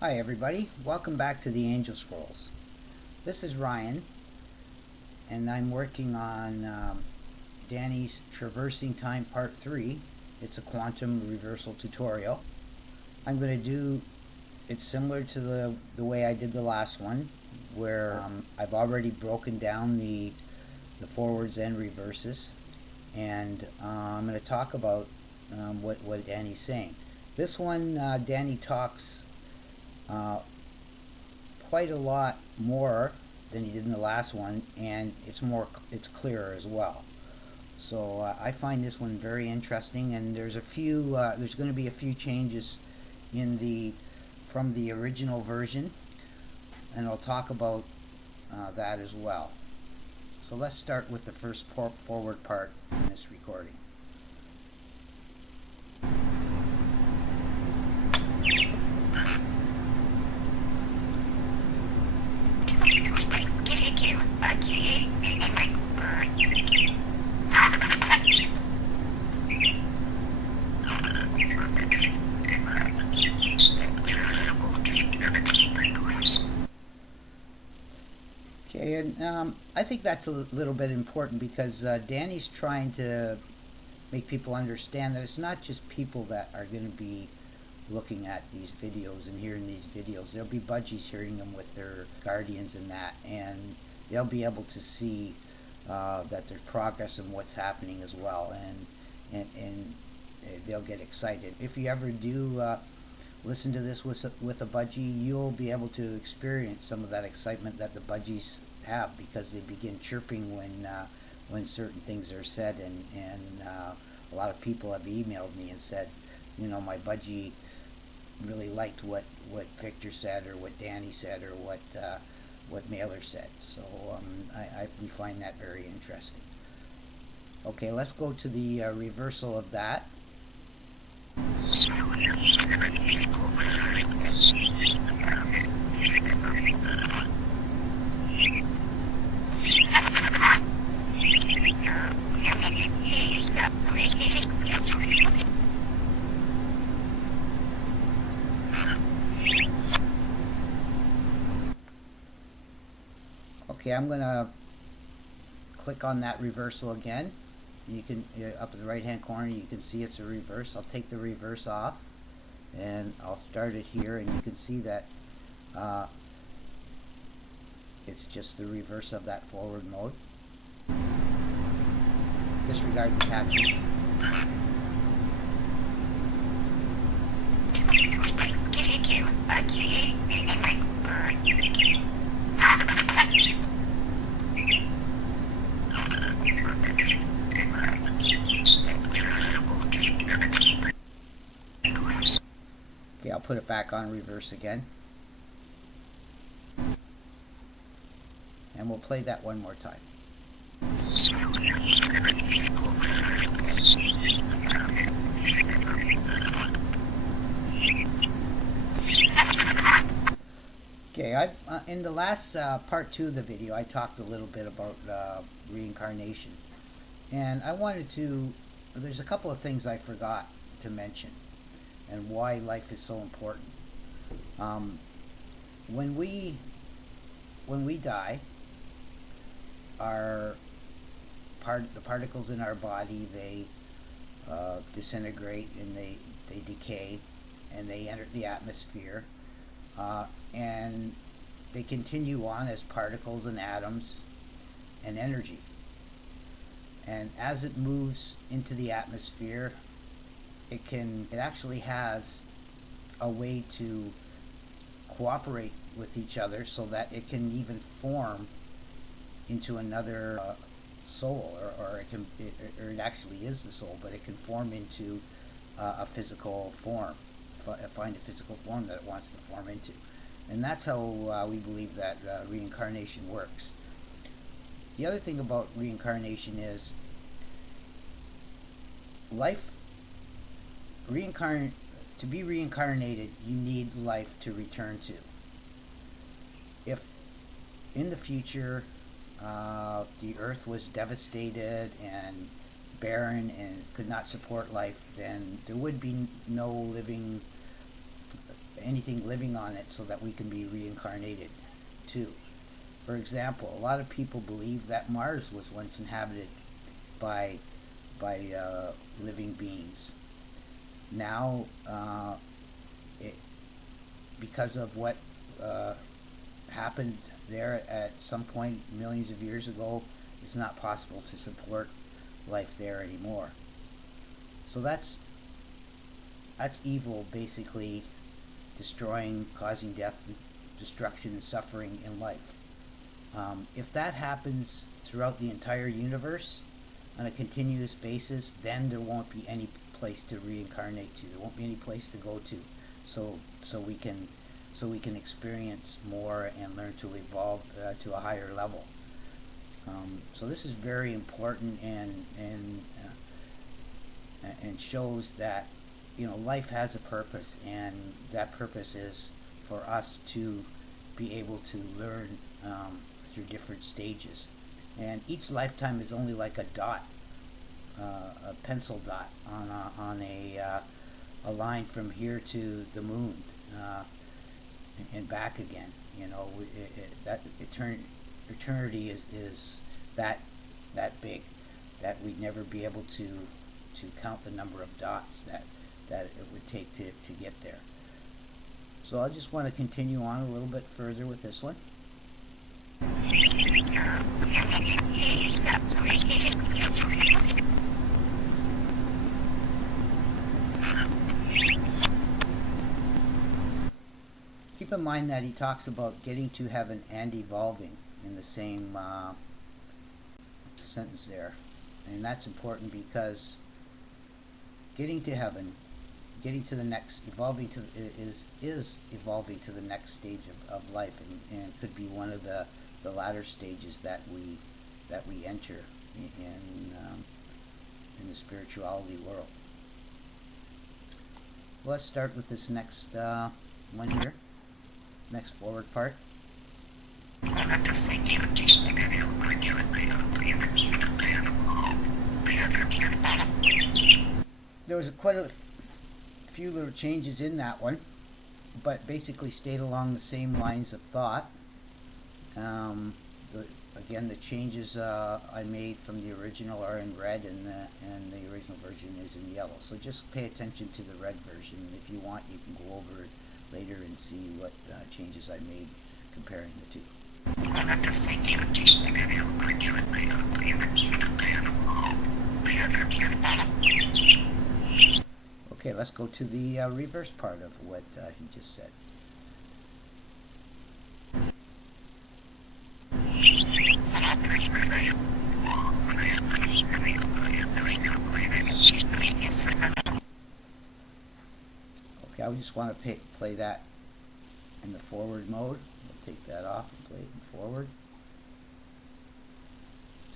Hi everybody, welcome back to the Angel Scrolls. This is Ryan, and I'm working on Danny's Traversing Time Part 3. It's a quantum reversal tutorial. I'm going to do it similar to the way I did the last one, where I've already broken down the forwards and reverses, and I'm going to talk about what Danny's saying. This one, Danny talks quite a lot more than he did in the last one, and it's clearer as well. So I find this one very interesting, and there's going to be a few changes from the original version, and I'll talk about that as well. So let's start with the first forward part in this recording. Okay, and I think that's a little bit important because Danny's trying to make people understand that it's not just people that are going to be looking at these videos and hearing these videos. There'll be budgies hearing them with their guardians and that, and they'll be able to see that there's progress in what's happening as well, and they'll get excited. If you ever do listen to this with a budgie, you'll be able to experience some of that excitement that the budgies have, because they begin chirping when certain things are said, and a lot of people have emailed me and said, you know, my budgie really liked what Victor said, or what Danny said, or what Mailer said. So we find that very interesting. Okay, let's go to the reversal of that. Okay, I'm going to click on that reversal again. You can, up in the right hand corner, you can see it's a reverse. I'll take the reverse off and I'll start it here, and you can see that it's just the reverse of that forward mode. Disregard the caption. Okay, I'll put it back on reverse again. And we'll play that one more time. Okay, in the last part 2 of the video, I talked a little bit about reincarnation. And there's a couple of things I forgot to mention, and why life is so important. When we die, the particles in our body, they disintegrate, and they decay, and they enter the atmosphere, and they continue on as particles and atoms and energy. And as it moves into the atmosphere, it actually has a way to cooperate with each other, so that it can even form into another soul, or it actually is the soul, but it can form into a physical form, find a physical form that it wants to form into. And that's how we believe that reincarnation works. The other thing about reincarnation is to be reincarnated, you need life to return to. If in the future the earth was devastated and barren and could not support life, then there would be no living anything living on it so that we can be reincarnated too. For example, a lot of people believe that Mars was once inhabited by living beings. Now, it, because of what happened there at some point millions of years ago, it's not possible to support life there anymore. So that's evil, basically destroying, causing death, destruction, and suffering in life. If that happens throughout the entire universe on a continuous basis, then there won't be any place to reincarnate to. There won't be any place to go to, so we can experience more and learn to evolve to a higher level. So this is very important, and shows that life has a purpose, and that purpose is for us to be able to learn through different stages. And each lifetime is only like a dot, a pencil dot on a line from here to the moon and back again. That eternity is that big, that we'd never be able to count the number of dots that it would take to get there. So I just want to continue on a little bit further with this one. Keep in mind that he talks about getting to heaven and evolving in the same sentence there. And that's important because getting to heaven, getting to the next, evolving to is evolving to the next stage of life, and could be one of the latter stages that we enter in the spirituality world. Let's start with this next one here, next forward part. There was quite a few little changes in that one, but basically stayed along the same lines of thought. Again, the changes I made from the original are in red, and the original version is in yellow. So just pay attention to the red version. If you want, you can go over it later and see what changes I made comparing the two. Okay, let's go to the reverse part of what he just said. Okay, I just want to play that in the forward mode. We'll take that off and play it in forward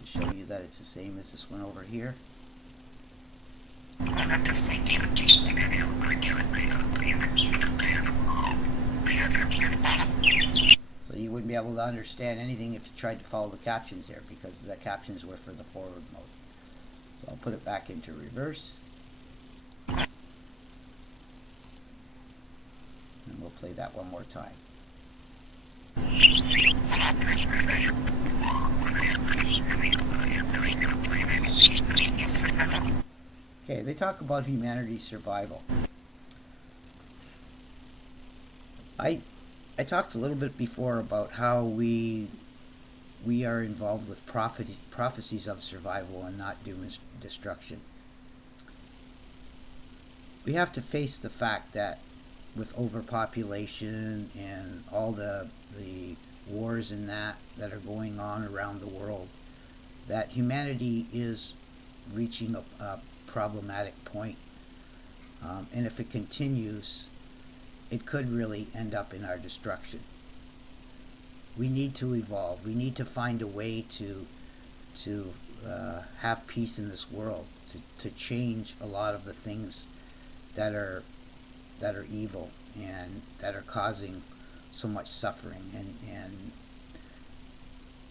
to show you that it's the same as this one over here. So you wouldn't be able to understand anything if you tried to follow the captions there, because the captions were for the forward mode. So I'll put it back into reverse. And we'll play that one more time. Okay, they talk about humanity's survival. I talked a little bit before about how we are involved with prophecies of survival and not doom and destruction. We have to face the fact that with overpopulation and all the wars and that are going on around the world, that humanity is reaching a problematic point. And if it continues, it could really end up in our destruction. We need to evolve. We need to find a way to have peace in this world, to change a lot of the things that are evil and that are causing so much suffering, and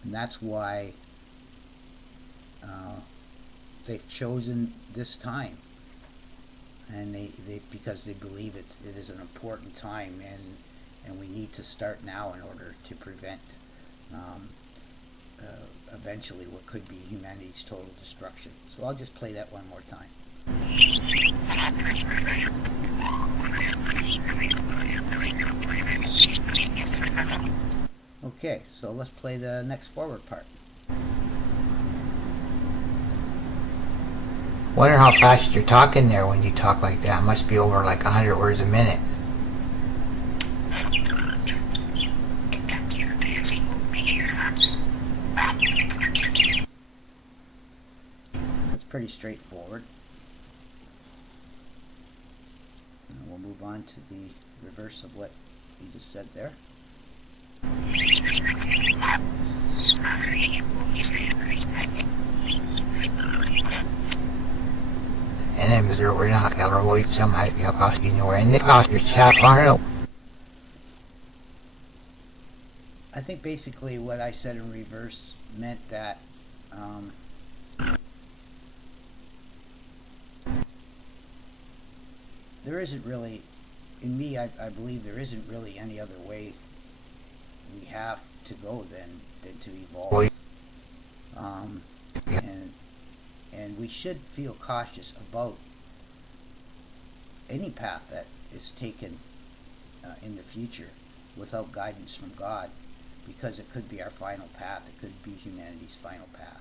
that's why they've chosen this time and they because they believe it is an important time, and we need to start now in order to prevent um, eventually what could be humanity's total destruction. So I'll just play that one more time. Okay, so let's play the next forward part. Wonder how fast you're talking there when you talk like that. It must be over like 100 words a minute. It's pretty straightforward. And we'll move on to the reverse of what he just said there. And then we're not going to avoid somehow you know where in the cost yourself on it. I think basically what I said in reverse meant that there isn't really, in me, I believe there isn't really any other way we have to go than to evolve. And we should feel cautious about any path that is taken in the future without guidance from God, because it could be our final path. It could be humanity's final path.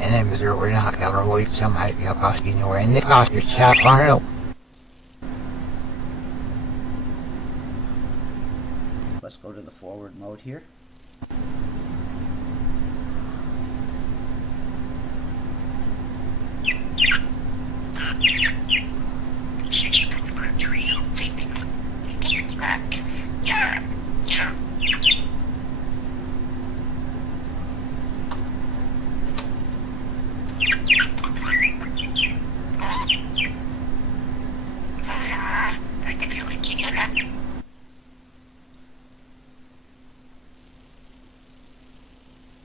And then we're not going to avoid somehow you know where in the cost yourself on it. Let's go to the forward mode here.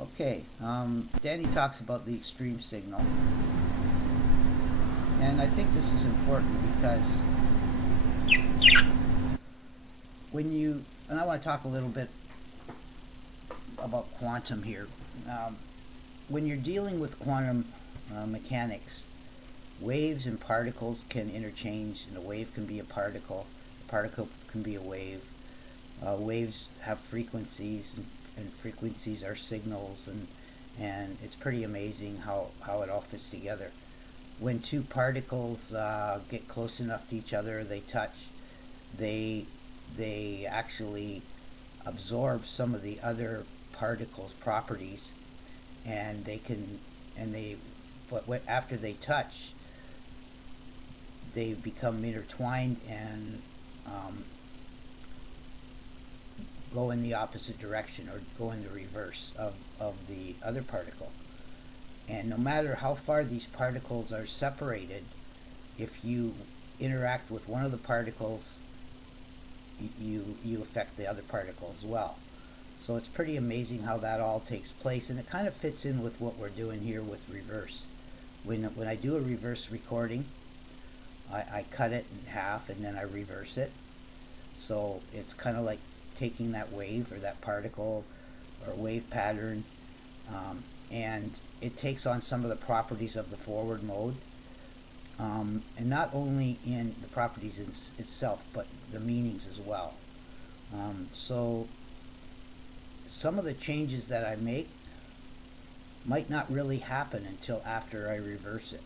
Okay, Danny talks about the extreme signal, and I think this is important because when you, and I want to talk a little bit about quantum here. When you're dealing with quantum mechanics, waves and particles can interchange, and a wave can be a particle can be a wave. Waves have frequencies, and frequencies are signals, and it's pretty amazing how it all fits together. When two particles get close enough to each other, they touch, they actually absorb some of the other particles' properties, and but after they touch, they become intertwined and go in the opposite direction, or go in the reverse of the other particle. And no matter how far these particles are separated, if you interact with one of the particles, you affect the other particle as well. So it's pretty amazing how that all takes place, and it kind of fits in with what we're doing here with reverse. When I do a reverse recording, I cut it in half and then I reverse it. So it's kind of like taking that wave, or that particle or wave pattern, and it takes on some of the properties of the forward mode, and not only in the properties itself, but the meanings as well. So some of the changes that I make might not really happen until after I reverse it,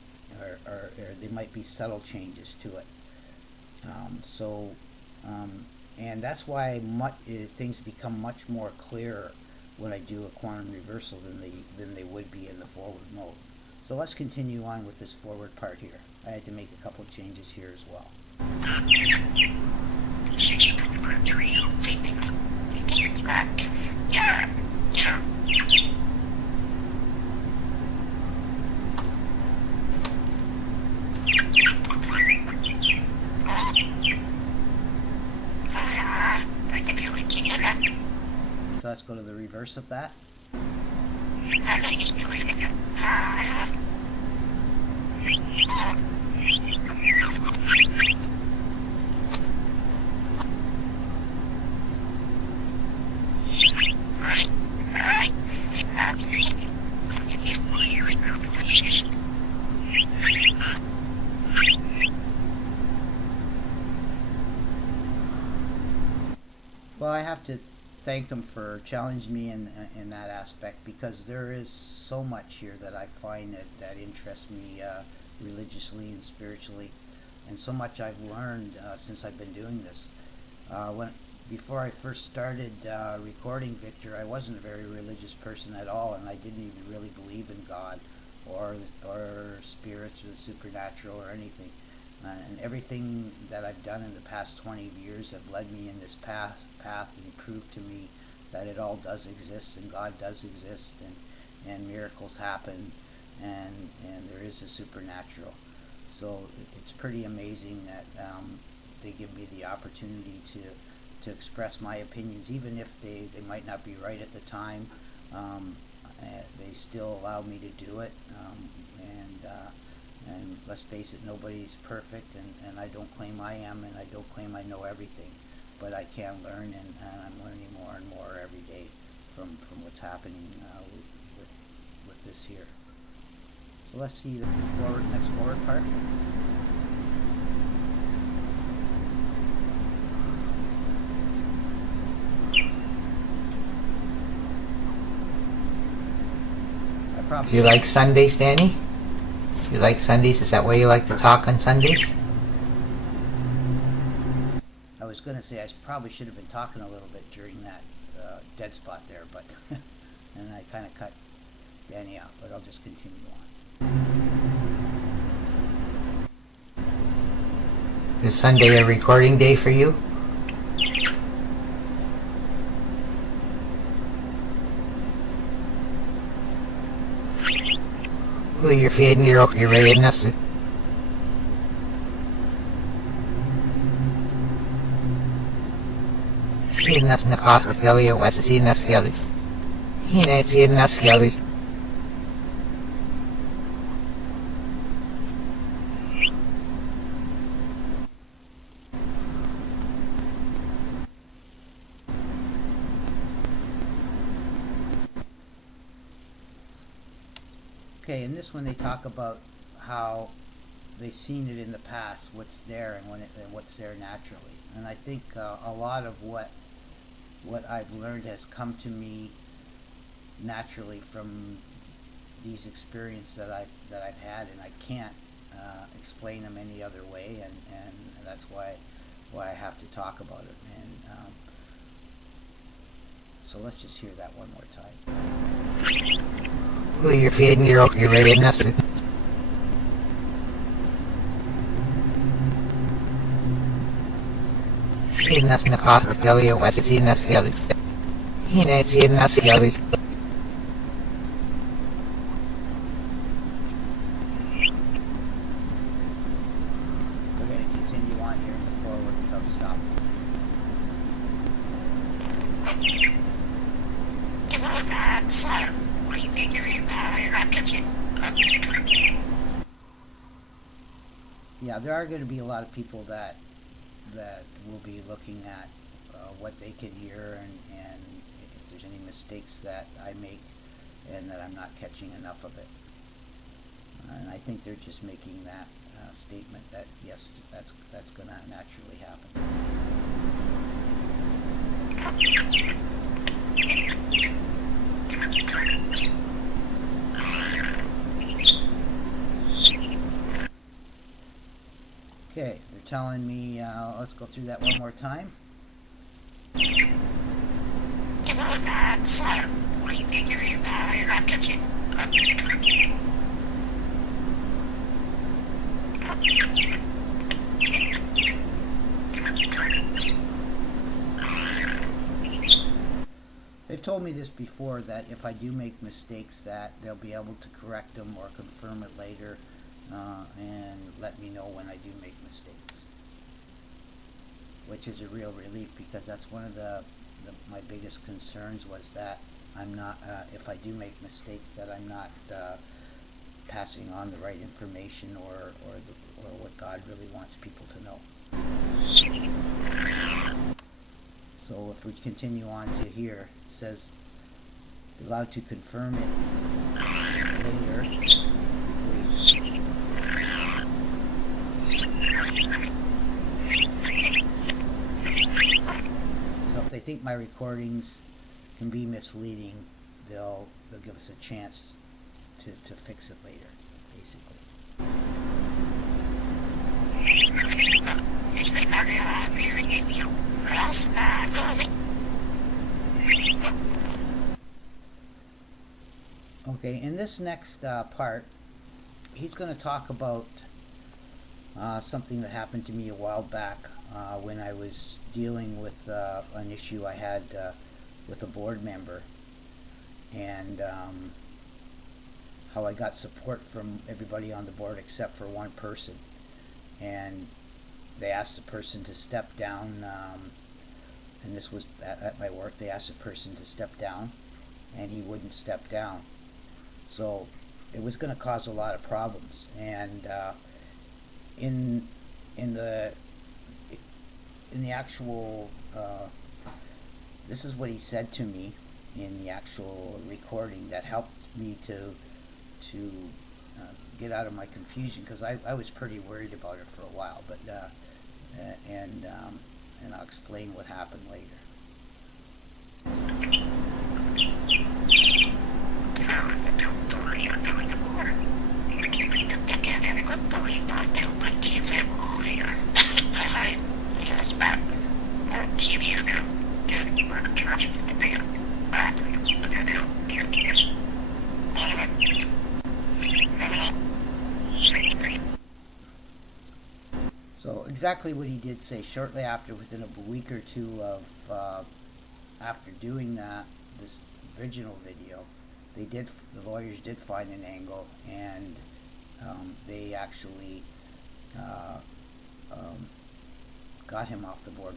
or there might be subtle changes to it. And that's why things become much more clearer when I do a quantum reversal than they would be in the forward mode. So let's continue on with this forward part here. I had to make a couple changes here as well. So let's go to the reverse of that. Well, I have to thank him for challenging me in that aspect, because there is so much here that I find that interests me religiously and spiritually, and so much I've learned since I've been doing this. When Before I first started recording Victor, I wasn't a very religious person at all, and I didn't even really believe in God or spirits or the supernatural or anything. And everything that I've done in the past 20 years have led me in this path and proved to me that it all does exist, and God does exist, and miracles happen, and there is a supernatural. So it's pretty amazing that they give me the opportunity to express my opinions, even if they might not be right at the time. They still allow me to do it, and let's face it, nobody's perfect, and I don't claim I am, and I don't claim I know everything, but I can learn, and I'm learning more and more every day from what's happening with this here. So let's see the next forward part. Do you like Sundays, Danny? You like Sundays? Is that why you like to talk on Sundays? I was going to say I probably should have been talking a little bit during that dead spot there, but and I kind of cut Danny out, but I'll just continue on. Is Sunday a recording day for you? You're feeding your redness. Seeing us in the cost of failure was seeing us failure. He ain't seeing us failure. Okay, in this one they talk about how they've seen it in the past, what's there and what's there naturally. And I think a lot of what I've learned has come to me naturally from these experiences that I've had, and I can't explain them any other way, and that's why I have to talk about it. And so let's just hear that one more time. You're feeding your redness. Seeing us in the cost of failure was seeing us failure. He ain't seeing us failure. We're going to continue on here in the forward without stopping. Yeah, there are going to be a lot of people that will be looking at what they can hear, and if there's any mistakes that I make and that I'm not catching enough of it. And I think they're just making that statement that yes, that's going to naturally happen. Okay, they're telling me, let's go through that one more time. They've told me this before, that if I do make mistakes, that they'll be able to correct them or confirm it later, and let me know when I do make mistakes, which is a real relief, because that's one of my biggest concerns, was that I'm not, if I do make mistakes, that I'm not passing on the right information or what God really wants people to know. So if we continue on to here, it says, be allowed to confirm it later. So if they think my recordings can be misleading, they'll give us a chance to fix it later, basically. Okay, in this next part, he's going to talk about something that happened to me a while back when I was dealing with an issue I had with a board member, and how I got support from everybody on the board except for one person. And they asked the person to step down, and this was at my work. They asked the person to step down, and he wouldn't step down. So it was going to cause a lot of problems. And in the actual, this is what he said to me in the actual recording that helped me to get out of my confusion, because I was pretty worried about it for a while. But and I'll explain what happened later. So exactly what he did say shortly after, within a week or two of after doing this original video, the lawyers did find an angle, and they actually got him off the board,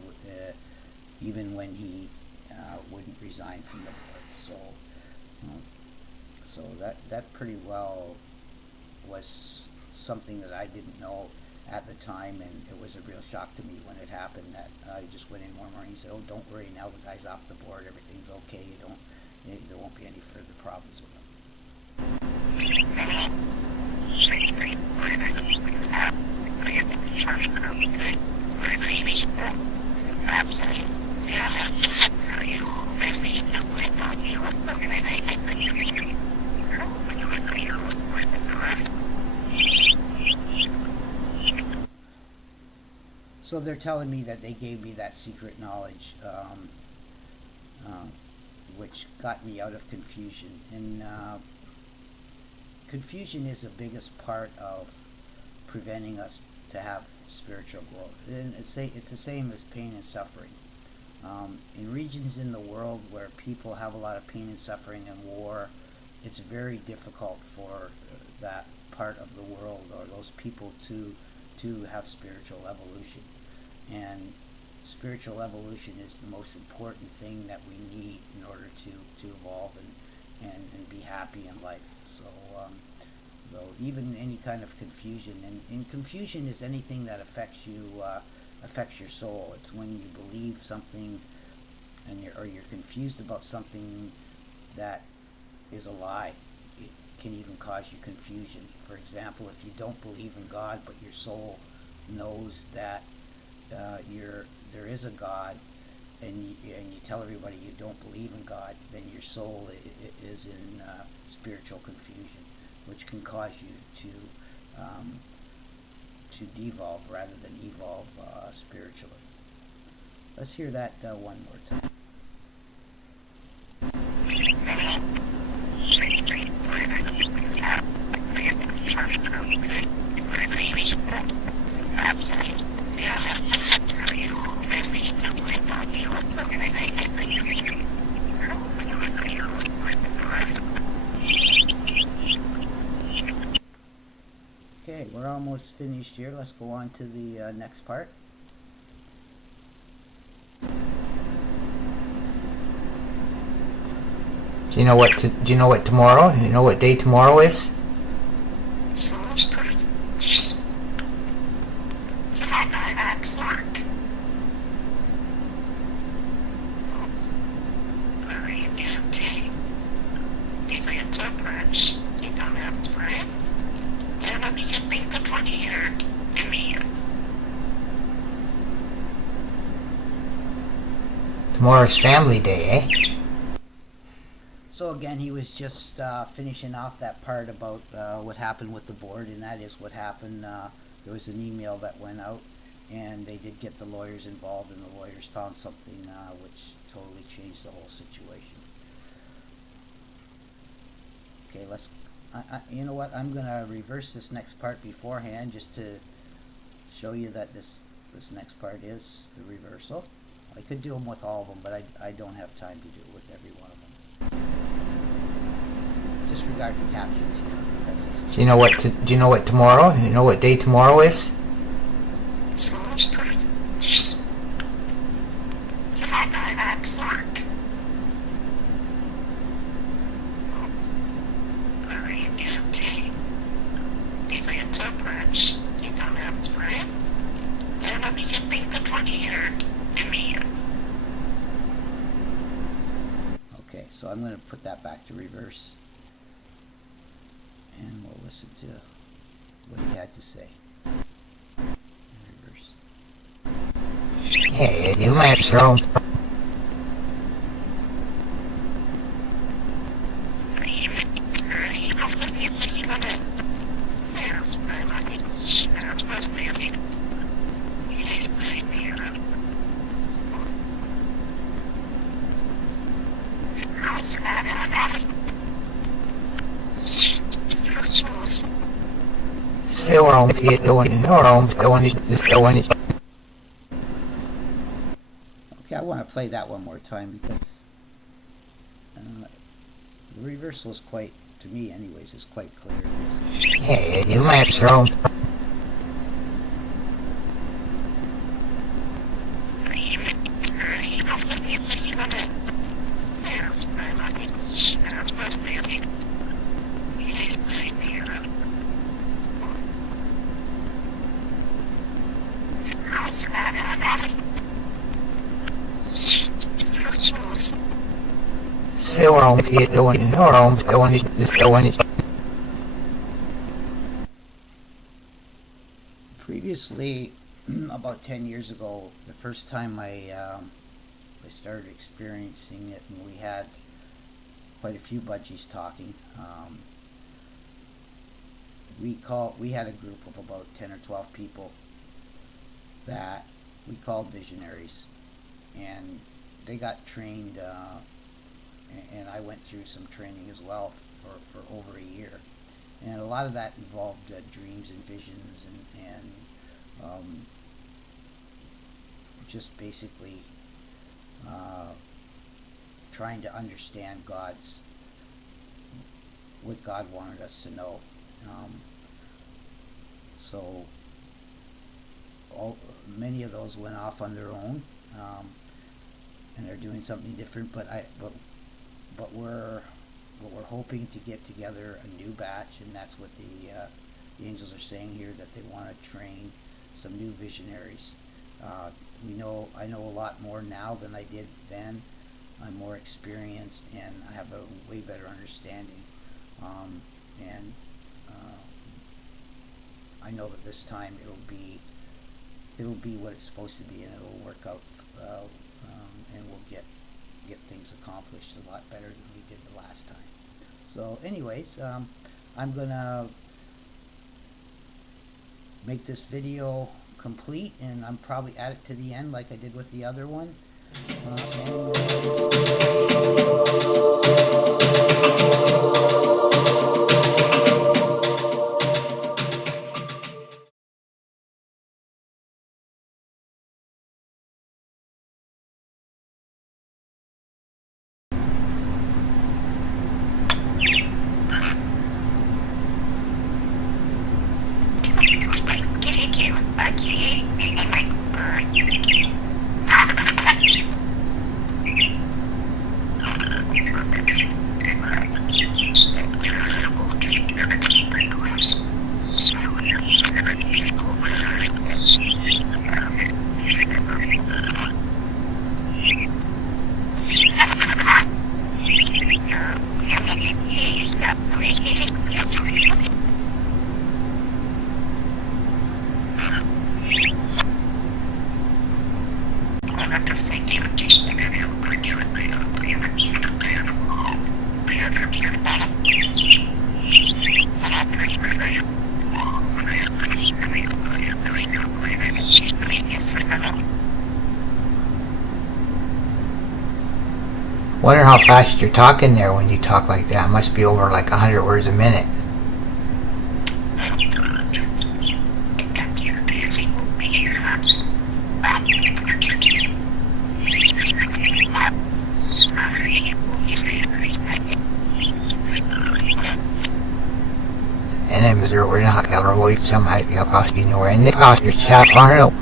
even when he wouldn't resign from the board. So that pretty well was something that I didn't know at the time, and it was a real shock to me when it happened. That I just went in one morning and said, "Oh, don't worry, now the guy's off the board. Everything's okay. There won't be any further problems with him." So they're telling me that they gave me that secret knowledge, which got me out of confusion. And confusion is the biggest part of preventing us to have spiritual growth. And it's the same as pain and suffering. In regions in the world where people have a lot of pain and suffering and war, it's very difficult for that part of the world or those people to have spiritual evolution. And spiritual evolution is the most important thing that we need in order to evolve and be happy in life. So even any kind of confusion, and confusion is anything that affects you, affects your soul. It's when you believe something and you're confused about something that is a lie. It can even cause you confusion. For example, if you don't believe in God, but your soul knows that there is a God, and you tell everybody you don't believe in God, then your soul is in spiritual confusion, which can cause you to devolve rather than evolve spiritually. Let's hear that one more time. Okay, we're almost finished here. Let's go on to the next part. Do you know what tomorrow? You know what day tomorrow is? Tomorrow's family day, eh? So again, he was just finishing off that part about what happened with the board, and that is what happened. There was an email that went out, and they did get the lawyers involved, and the lawyers found something which totally changed the whole situation. Okay, let's. You know what? I'm gonna reverse this next part beforehand just to show you that this next part is the reversal. I could do them with all of them, but I don't have time to do it with every one of them. Disregard the captions here because this is. Do you know what tomorrow? You know what day tomorrow is? Okay, so I'm going to put that back to reverse, and we'll listen to what he had to say. Reverse. Hey, you might throw. Okay, I want to play that one more time because the reversal is quite, to me anyways, is quite clear. Hey, you might throw. Previously, about 10 years ago, the first time I started experiencing it, and we had quite a few budgies talking. We had a group of about 10 or 12 people that we called visionaries, and they got trained, and I went through some training as well for over a year, and a lot of that involved dreams and visions and just basically trying to understand what God wanted us to know. So many of those went off on their own, and they're doing something different. But we're hoping to get together a new batch, and that's what the angels are saying here, that they want to train some new visionaries. I know a lot more now than I did then. I'm more experienced, and I have a way better understanding. And I know that this time it'll be what it's supposed to be, and it'll work out, and we'll get things accomplished a lot better than we did the last time. So, anyways, I'm gonna make this video complete, and I'm probably add it to the end like I did with the other one. Wonder how fast you're talking there when you talk like that. It must be over like 100 words a minute. And then we're not going to avoid some idea of cost being nowhere. And the cost your staff on it.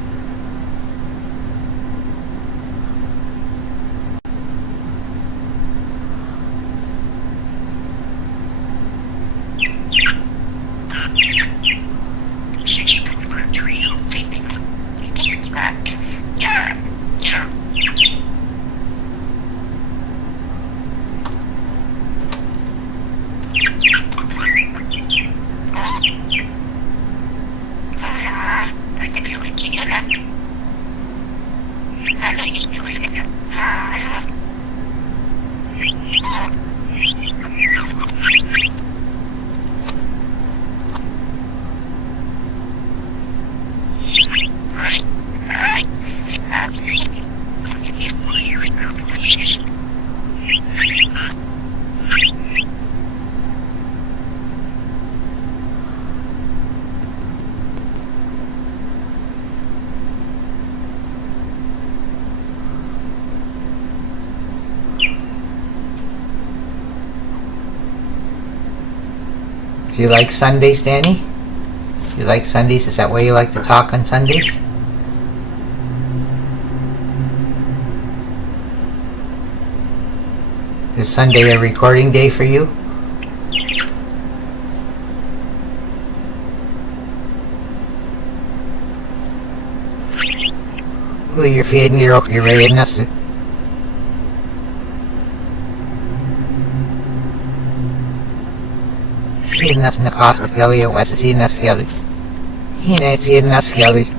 Do you like Sundays, Danny? You like Sundays? Is that why you like to talk on Sundays? Is Sunday a recording day for you? Well, you're feeding your rating us. Seeing us in the cost of failure, was seeing us failure. He ain't seeing us failure.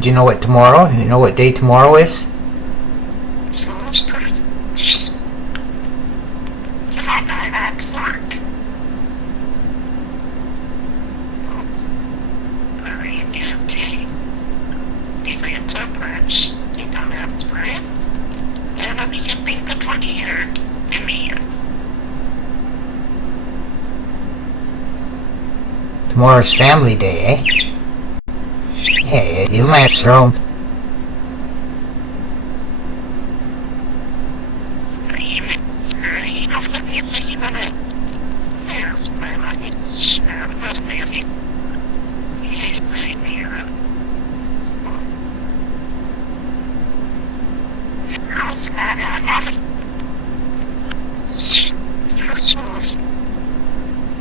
Do you know what tomorrow? You know what day tomorrow is? Tomorrow's family day, eh? Hey, you might throw.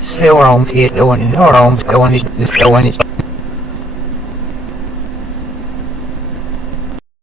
Say we're home, see it, the one,